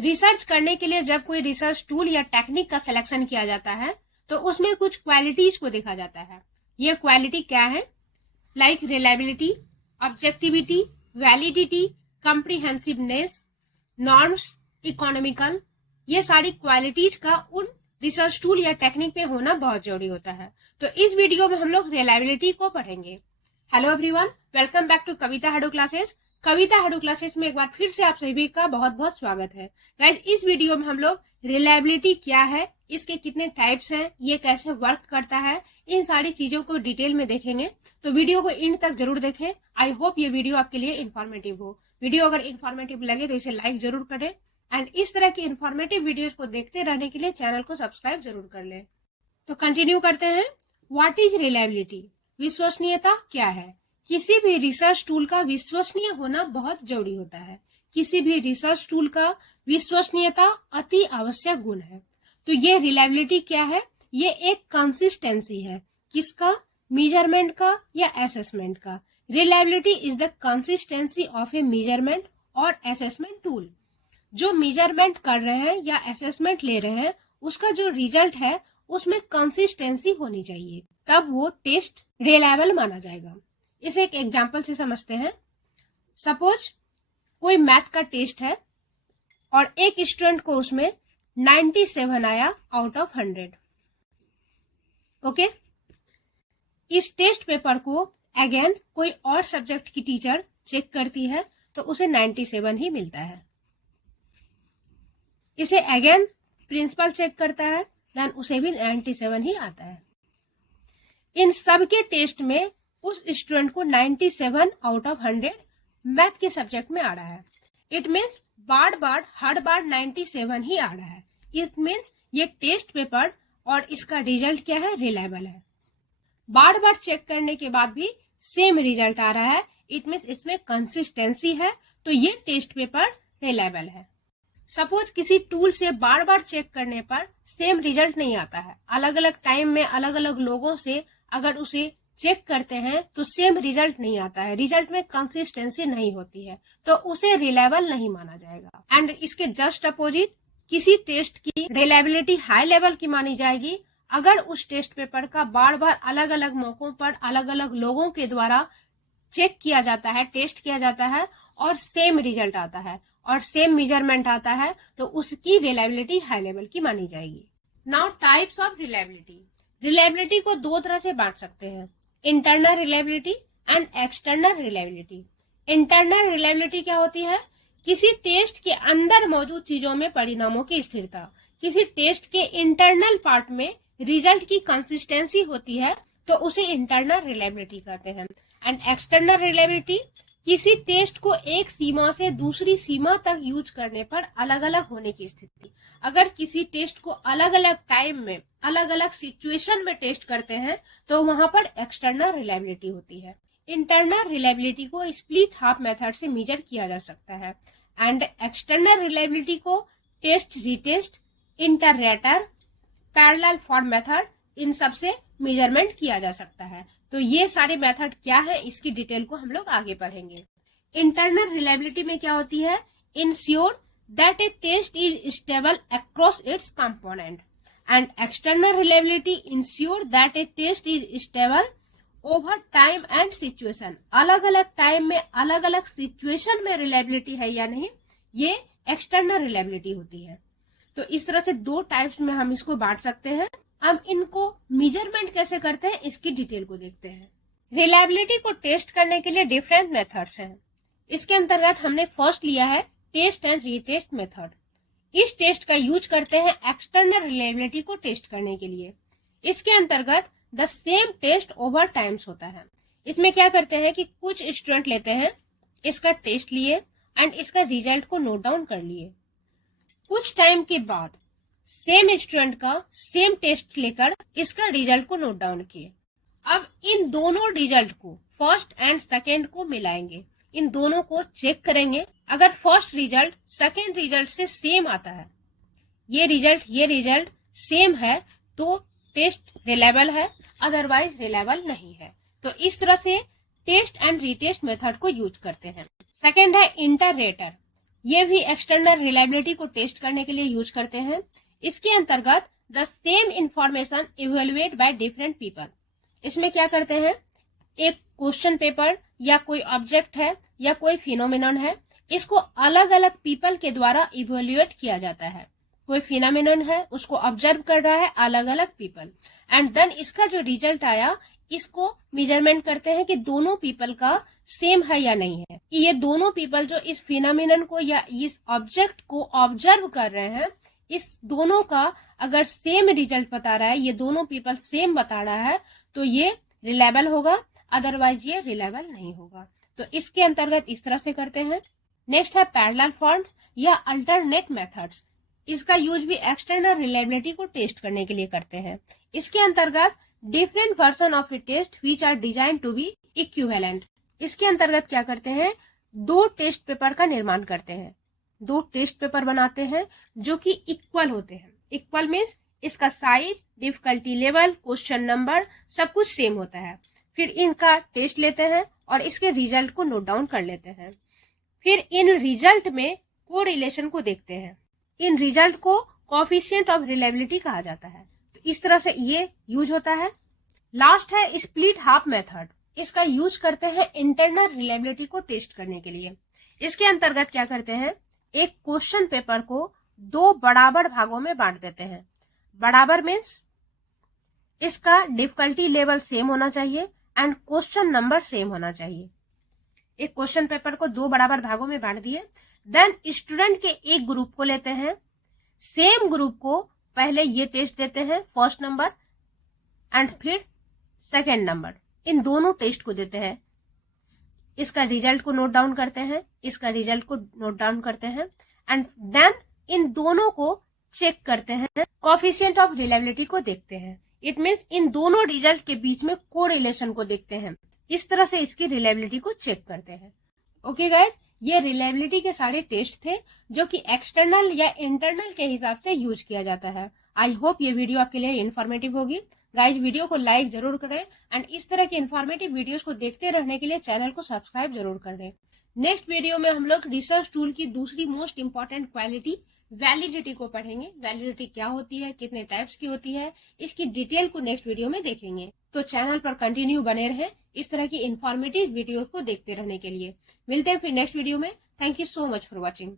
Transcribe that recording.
Research करने के लिए जब कोई रिसर्च टूल या टेक्निक का सिलेक्शन किया जाता है तो उसमें कुछ क्वालिटीज को देखा जाता है। ये क्वालिटी क्या है? Like reliability, objectivity, validity, comprehensiveness, norms, economical, ये सारी क्वालिटीज का उन रिसर्च टूल या टेक्निक में होना बहुत जरूरी होता है। तो इस वीडियो में हम लोग रिलायबिलिटी को पढ़ेंगे। Hello everyone, welcome back to Kavita Hadu classes. Kavita Hadu classes में एक बार फिर से आप सभी का बहुत बहुत स्वागत है। गाइस, इस वीडियो में हम लोग रिलायबिलिटी क्या है, इसके कितने टाइप्स हैं, ये कैसे वर्क करता है, इन सारी चीजों को डिटेल में देखेंगे। तो वीडियो को एंड तक जरूर देखें। आई होप ये वीडियो आपके लिए इन्फॉर्मेटिव हो। वीडियो अगर इन्फॉर्मेटिव लगे तो इसे लाइक जरूर करें एंड इस तरह की इन्फॉर्मेटिव वीडियोस को देखते रहने के लिए चैनल को सब्सक्राइब जरूर कर लें। तो कंटिन्यू करते हैं। What is reliability? विश्वसनीयता क्या है? किसी भी रिसर्च टूल का विश्वसनीय होना बहुत जरूरी होता है। किसी भी रिसर्च टूल का विश्वसनीयता अति आवश्यक गुण है। तो ये रिलायबिलिटी क्या है? ये एक कंसिस्टेंसी है। किसका? मेजरमेंट का या असेसमेंट का। Reliability is the consistency of A measurement और असेसमेंट टूल। जो मेजरमेंट कर रहे हैं या असेसमेंट ले रहे हैं, उसका जो रिजल्ट है उसमें कंसिस्टेंसी होनी चाहिए, तब वो टेस्ट रिलायबल माना जाएगा। इसे एक एग्जांपल से समझते हैं। सपोज कोई मैथ का टेस्ट है और एक स्टूडेंट को उसमें 97 आया आउट ऑफ 100। ओके, इस टेस्ट पेपर को अगेन कोई और सब्जेक्ट की टीचर चेक करती है तो उसे 97 ही मिलता है। इसे अगेन प्रिंसिपल चेक करता है, देन उसे भी 97 ही आता है। इन सबके टेस्ट में उस स्टूडेंट को 97 आउट ऑफ 100 मैथ के सब्जेक्ट में आ रहा है। इट मीन्स बार हर बार 97 ही आ रहा है। इट मीन्स ये टेस्ट पेपर और इसका रिजल्ट क्या है? रिलायबल है। बार चेक करने के बाद भी सेम रिजल्ट आ रहा है। इट मीन्स इसमें कंसिस्टेंसी है, तो ये टेस्ट पेपर रिलायबल है। सपोज किसी टूल से बार चेक करने पर सेम रिजल्ट नहीं आता है, अलग अलग टाइम में अलग अलग लोगों से अगर उसे चेक करते हैं तो सेम रिजल्ट नहीं आता है, रिजल्ट में कंसिस्टेंसी नहीं होती है, तो उसे रिलायबल नहीं माना जाएगा। एंड इसके जस्ट अपोजिट किसी टेस्ट की रिलायबिलिटी हाई लेवल की मानी जाएगी अगर उस टेस्ट पेपर का बार अलग अलग मौकों पर अलग अलग लोगों के द्वारा चेक किया जाता है, टेस्ट किया जाता है और सेम रिजल्ट आता है और सेम मेजरमेंट आता है, तो उसकी रिलायबिलिटी हाई लेवल की मानी जाएगी। Now types of reliability. Reliability को दो तरह से बांट सकते हैं, internal reliability and external reliability. Internal reliability क्या होती है? किसी टेस्ट के अंदर मौजूद चीजों में परिणामों की स्थिरता। किसी टेस्ट के इंटरनल पार्ट में रिजल्ट की कंसिस्टेंसी होती है, तो उसे इंटरनल रिलायबिलिटी कहते हैं। एंड एक्सटर्नल रिलायबिलिटी किसी टेस्ट को एक सीमा से दूसरी सीमा तक यूज करने पर अलग अलग होने की स्थिति। अगर किसी टेस्ट को अलग अलग टाइम में अलग अलग सिचुएशन में टेस्ट करते हैं तो वहां पर एक्सटर्नल रिलायबिलिटी होती है। इंटरनल रिलायबिलिटी को स्प्लिट हाफ मेथड से मेजर किया जा सकता है एंड एक्सटर्नल रिलायबिलिटी को test, retest, interrater, parallel form method, इन सब से मेजरमेंट किया जा सकता है। तो ये सारे मेथड क्या है, इसकी डिटेल को हम लोग आगे पढ़ेंगे। इंटरनल रिलायबिलिटी में क्या होती है? Ensure that a test is stable across its component. And external reliability ensure that a test is stable over time and situation. अलग अलग टाइम में अलग अलग सिचुएशन में रिलायबिलिटी है या नहीं, ये एक्सटर्नल रिलायबिलिटी होती है। तो इस तरह से दो टाइप्स में हम इसको बांट सकते हैं। अब इनको मेजरमेंट कैसे करते हैं, इसकी डिटेल को देखते हैं। रिलायबिलिटी को टेस्ट करने के लिए डिफरेंट मेथड्स हैं। इसके अंतर्गत हमने फर्स्ट लिया है टेस्ट एंड रीटेस्ट मेथड। इस टेस्ट का यूज करते हैं एक्सटर्नल रिलायबिलिटी को टेस्ट करने के लिए। इसके अंतर्गत the same test over times होता है। इसमें क्या करते हैं कि कुछ स्टूडेंट लेते हैं, इसका टेस्ट लिए एंड इसका रिजल्ट को नोट डाउन कर लिए। कुछ टाइम के बाद सेम स्टूडेंट का सेम टेस्ट लेकर इसका रिजल्ट को नोट डाउन किए। अब इन दोनों रिजल्ट को, फर्स्ट एंड सेकेंड को मिलाएंगे, इन दोनों को चेक करेंगे। अगर फर्स्ट रिजल्ट सेकेंड रिजल्ट से सेम आता है, ये रिजल्ट सेम है, तो टेस्ट रिलायबल है, अदरवाइज रिलायबल नहीं है। तो इस तरह से टेस्ट एंड रीटेस्ट मेथड को यूज करते हैं। सेकेंड है इंटररेटर। ये भी एक्सटर्नल रिलायबिलिटी को टेस्ट करने के लिए यूज करते हैं। इसके अंतर्गत the same information evaluate by different people. इसमें क्या करते हैं, एक क्वेश्चन पेपर या कोई ऑब्जेक्ट है या कोई फिनोमिनन है, इसको अलग अलग पीपल के द्वारा इवेल्युएट किया जाता है। कोई फिनोमिनन है, उसको ऑब्जर्व कर रहा है अलग अलग पीपल, एंड देन इसका जो रिजल्ट आया इसको मेजरमेंट करते हैं कि दोनों पीपल का सेम है या नहीं है, कि ये दोनों पीपल जो इस फिनोमिनन को या इस ऑब्जेक्ट को ऑब्जर्व कर रहे हैं, इस दोनों का अगर सेम रिजल्ट बता रहा है, ये दोनों पीपल सेम बता रहा है, तो ये रिलायबल होगा, अदरवाइज ये रिलायबल नहीं होगा। तो इसके अंतर्गत इस तरह से करते हैं। नेक्स्ट है पैरेलल फॉल्ट या अल्टरनेट मेथड्स। इसका यूज भी एक्सटर्नल रिलायबिलिटी को टेस्ट करने के लिए करते हैं। इसके अंतर्गत different version of a test which are design to be equivalent. इसके अंतर्गत क्या करते हैं, दो टेस्ट पेपर का निर्माण करते हैं, दो टेस्ट पेपर बनाते हैं जो कि इक्वल होते हैं। इक्वल मीन्स इसका size, difficulty level, question number सब कुछ सेम होता है। फिर इनका टेस्ट लेते हैं और इसके रिजल्ट को नोट डाउन कर लेते हैं। फिर इन रिजल्ट में कोरिलेशन को देखते हैं। इन रिजल्ट को कोएफिशिएंट ऑफ रिलायबिलिटी कहा जाता है। तो इस तरह से ये यूज होता है। लास्ट है स्प्लिट हाफ मेथड। इसका यूज करते हैं इंटरनल रिलायबिलिटी को टेस्ट करने के लिए। इसके अंतर्गत क्या करते हैं, एक क्वेश्चन पेपर को दो बराबर भागों में बांट देते हैं। बराबर मीन्स इसका डिफिकल्टी लेवल सेम होना चाहिए एंड क्वेश्चन नंबर सेम होना चाहिए। एक क्वेश्चन पेपर को दो बराबर भागों में बांट दिए। देन स्टूडेंट के एक ग्रुप को लेते हैं, सेम ग्रुप को पहले ये टेस्ट देते हैं, फर्स्ट नंबर एंड फिर सेकेंड नंबर, इन दोनों टेस्ट को देते हैं। इसका रिजल्ट को नोट डाउन करते हैं, इसका रिजल्ट को नोट डाउन करते हैं एंड देन इन दोनों को चेक करते हैं, कोएफिशिएंट ऑफ रिलायबिलिटी को देखते हैं। इट मीन्स इन दोनों रिजल्ट के बीच में कोरिलेशन को देखते हैं। इस तरह से इसकी रिलायबिलिटी को चेक करते हैं। ओके गाइज, ये रिलायबिलिटी के सारे टेस्ट थे जो कि एक्सटर्नल या इंटरनल के हिसाब से यूज किया जाता है। आई होप ये वीडियो आपके लिए इन्फॉर्मेटिव होगी। गाइज वीडियो को लाइक जरूर करें एंड इस तरह के इन्फॉर्मेटिव वीडियोस को देखते रहने के लिए चैनल को सब्सक्राइब जरूर कर लें। नेक्स्ट वीडियो में हम लोग रिसर्च टूल की दूसरी मोस्ट इंपॉर्टेंट क्वालिटी वैलिडिटी को पढ़ेंगे। वैलिडिटी क्या होती है, कितने टाइप्स की होती है, इसकी डिटेल को नेक्स्ट वीडियो में देखेंगे। तो चैनल पर कंटिन्यू बने रहें इस तरह की इन्फॉर्मेटिव वीडियो को देखते रहने के लिए। मिलते हैं फिर नेक्स्ट वीडियो में। Thank you so much for watching.